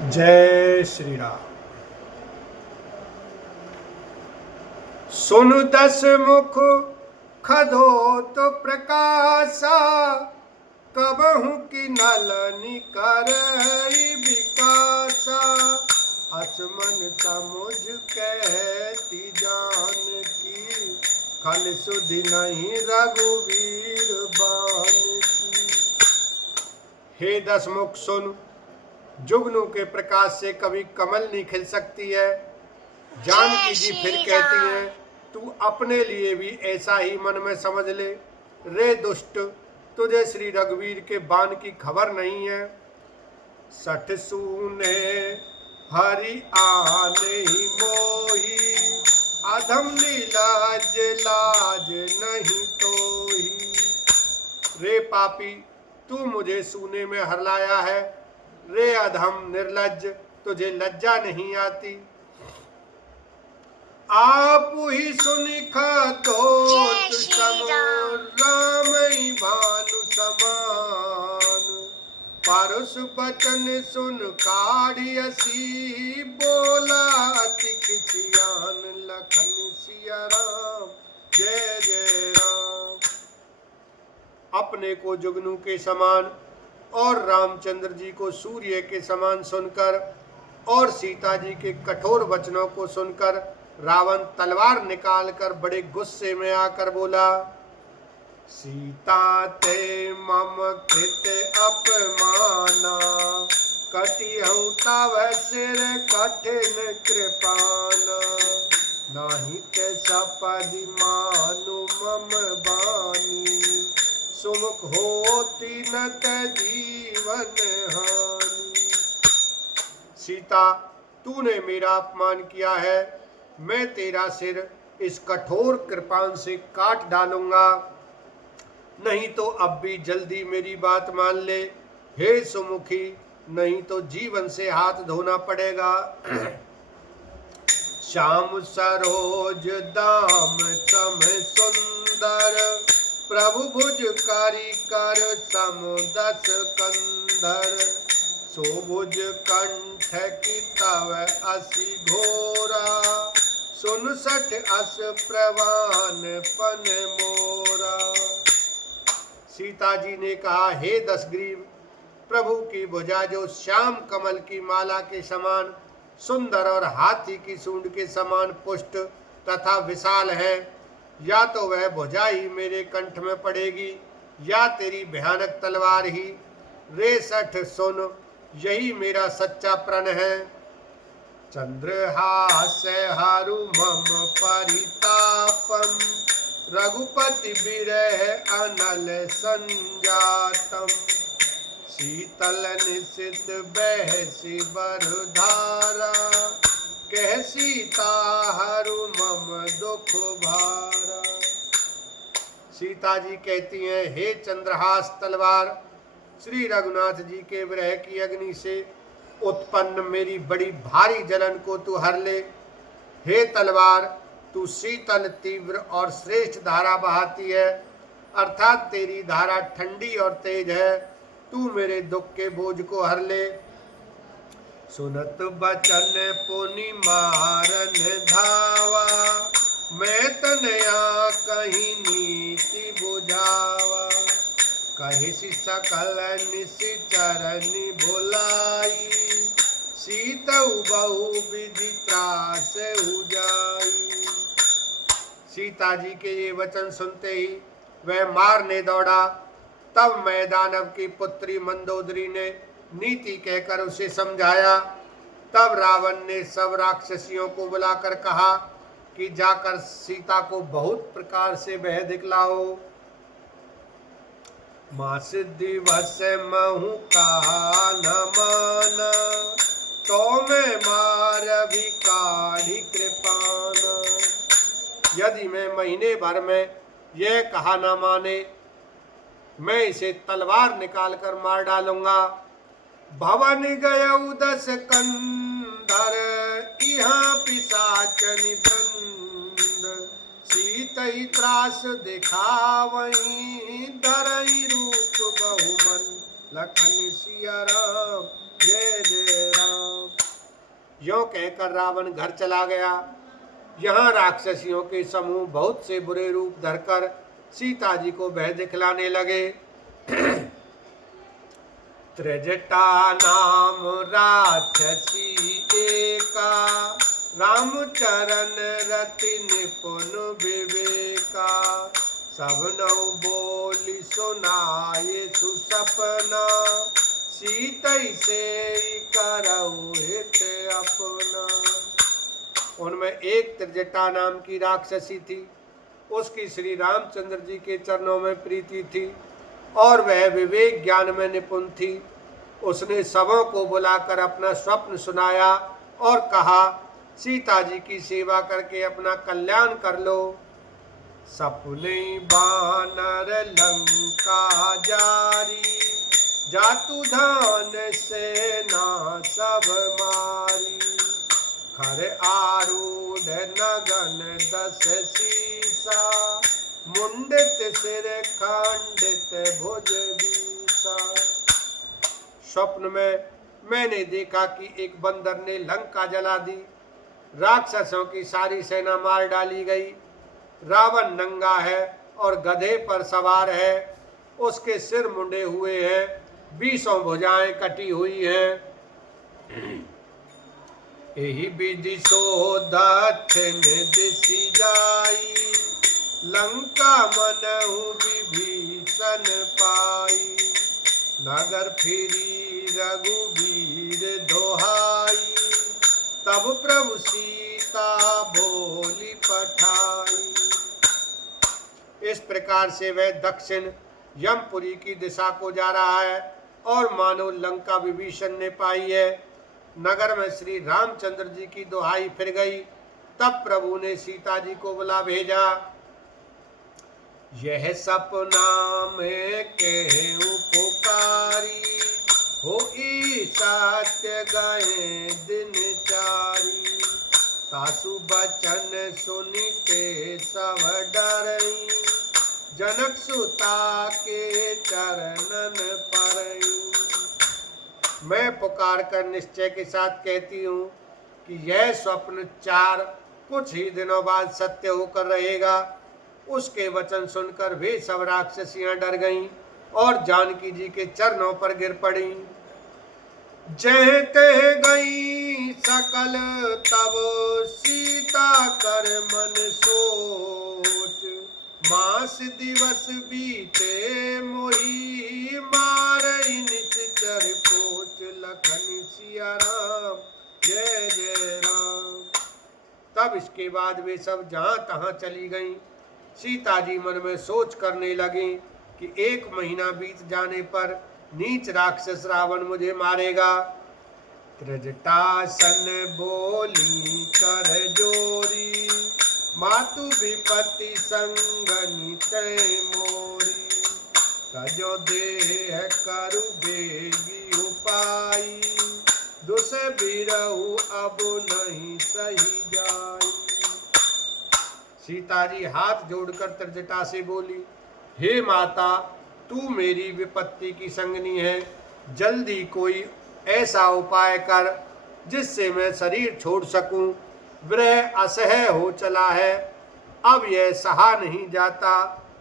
जय श्री राम। सुन दस मुख खधोत प्रकाशा, कबहु की नलनि करई विकासा। असमन तमुझ कहती जानकी, खल सुधि नहीं रघुवीर बान की। हे दस मुख सुन, जुगनू के प्रकाश से कभी कमल नहीं खिल सकती है। जानकी जी फिर कहती हैं, तू अपने लिए भी ऐसा ही मन में समझ ले। रे दुष्ट, तुझे श्री रघुवीर के बाण की खबर नहीं है। सठ सूने हरि आने ही मोही, अधम नीलाज लाज नहीं तोही। रे पापी, तू मुझे सूने में हरलाया है। रे अधम निर्लज्ज, तुझे लज्जा नहीं आती। आप ही सुनिखा तो समो, राम ही भानु समान। पारुष बचन सुन काढ़ियसी, बोला अति किसियान लखन सिया राम। जय जय राम। अपने को जुगनू के समान और रामचंद्र जी को सूर्य के समान सुनकर और सीता जी के कठोर वचनों को सुनकर रावण तलवार निकालकर बड़े गुस्से में आकर बोला, सीता ते मम कृत अपमाना, कटिहु तव सिर कठिन कृपाना। नाही ते सपदि मानु मम बानी, सुमुख होती न जीवन हानि। सीता, तूने मेरा अपमान किया है, मैं तेरा सिर इस कठोर कृपान से काट डालूंगा। नहीं तो अब भी जल्दी मेरी बात मान ले। हे सुमुखी, नहीं तो जीवन से हाथ धोना पड़ेगा। श्याम सरोज दाम सम सुंदर, प्रभु भुज कारी कर सम दस कंधर। सोभुज कंठ की तव असी घोरा, सुन सठ अस प्रवान पन मोरा। सीता जी ने कहा, हे दशग्रीव, प्रभु की भुजा जो श्याम कमल की माला के समान सुंदर और हाथी की सूंड के समान पुष्ट तथा विशाल है, या तो वह भुजा ही मेरे कंठ में पड़ेगी या तेरी भयानक तलवार ही। रे सठ सुन, यही मेरा सच्चा प्रण है। चंद्रहास हारु मम परितापम, रघुपति विरह अनल संजातम। शीतल निशित बहसी बरधारा, कह सीता हरु मम दुख भारा। सीता जी कहती हैं, हे चंद्रहास तलवार, श्री रघुनाथ जी के विरह की अग्नि से उत्पन्न मेरी बड़ी भारी जलन को तू हर ले। हे तलवार, तू शीतल तीव्र और श्रेष्ठ धारा बहाती है, अर्थात तेरी धारा ठंडी और तेज है। तू मेरे दुख के बोझ को हर ले। सुनत बचन पुनि मारन धावा, मैं तनया कहीं नीति बुझावा। कहिसि सकल निशिचरनि भुलाई, सीतऊ बहु विधि त्रास उजाई। सीता जी के ये वचन सुनते ही वह मारने दौड़ा। तब मैं दानव की पुत्री मंदोदरी ने नीति कहकर उसे समझाया। तब रावण ने सब राक्षसियों को बुलाकर कहा कि जाकर सीता को बहुत प्रकार से वह दिखलाओ। मास दिवस महु कहा न माना, तो मैं मार भी काढ़ी कृपाना। यदि मैं महीने भर में यह कहा न माने, मैं इसे तलवार निकाल कर मार डालूंगा। भवन गयउ दस कंधर, यहाँ पिशाचनि बंद। सीतई त्रास दिखावहीं, धरई रूप बहुमन लखन सिया राम। जय जय राम। यों कहकर रावण घर चला गया। यहाँ राक्षसियों के समूह बहुत से बुरे रूप धरकर सीता जी को भय दिखलाने लगे। त्रिजटा नाम राक्षसी एका, रामचरण रति निपुण विवेका। सबनौ बोली सुनाए सुसपना, सीतई से करऊ हित अपना। उनमें एक त्रिजटा नाम की राक्षसी थी। उसकी श्री रामचंद्र जी के चरणों में प्रीति थी और वह विवेक ज्ञान में निपुण थी। उसने सबों को बुलाकर अपना स्वप्न सुनाया और कहा, सीता जी की सेवा करके अपना कल्याण कर लो। सपने बानर लंका जारी, जातु धान सेना सब मारी। खर आरूढ़ नगन दस सीसा, मुंडित सिर खंडित भुज बीसा। स्वप्न में मैंने देखा कि एक बंदर ने लंका जला दी। राक्षसों की सारी सेना मार डाली गई। रावण नंगा है और गधे पर सवार है। उसके सिर मुंडे हुए हैं, 20 भुजाएं कटी हुई हैं। एहि विधि सो दक्षिण दिशि जाई, लंका मनहु विभीषण पाई। नगर फिरी रघुवीर दोहाई, तब प्रभु सीता बोली पठाई। इस प्रकार से वह दक्षिण यमपुरी की दिशा को जा रहा है और मानो लंका विभीषण ने पाई है। नगर में श्री रामचंद्र जी की दुहाई फिर गई। तब प्रभु ने सीता जी को बुला भेजा। यह सपना में केहू पुकारी, होई सत्य गए दिन चारी। तासु बचन सुनिते सब डरई, जनक सुता के चरणन परई। मैं पुकार कर निश्चय के साथ कहती हूँ कि यह स्वप्न कुछ ही दिनों बाद सत्य होकर रहेगा। उसके वचन सुनकर वे सब राक्षसियां डर गईं और जानकी जी के चरणों पर गिर पड़ी। जह तह गई सकल तब सीता कर मन सोच, मास दिवस बीते मोही मारई निश्चर पोच। लखन सिया राम जय जय राम। तब इसके बाद वे सब जहां तहां चली गईं। सीता जी मन में सोच करने लगी कि 1 महीना बीत जाने पर नीच राक्षस रावण मुझे मारेगा। त्रिजटासन बोली कर जोरी, मातु विपत्ति संगनि तै मोरी। तजो देह करु बेगी उपाई, दुस बिरहु अब नहीं सही जाई। सीता जी हाथ जोड़कर त्रिजटा से बोली, हे माता, तू मेरी विपत्ति की संगनी है। जल्दी कोई ऐसा उपाय कर जिससे मैं शरीर छोड़ सकूं। विरह असह्य हो चला है, अब यह सहा नहीं जाता।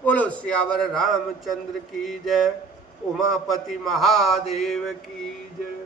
बोलो सियावर रामचंद्र की जय। उमापति महादेव की जय।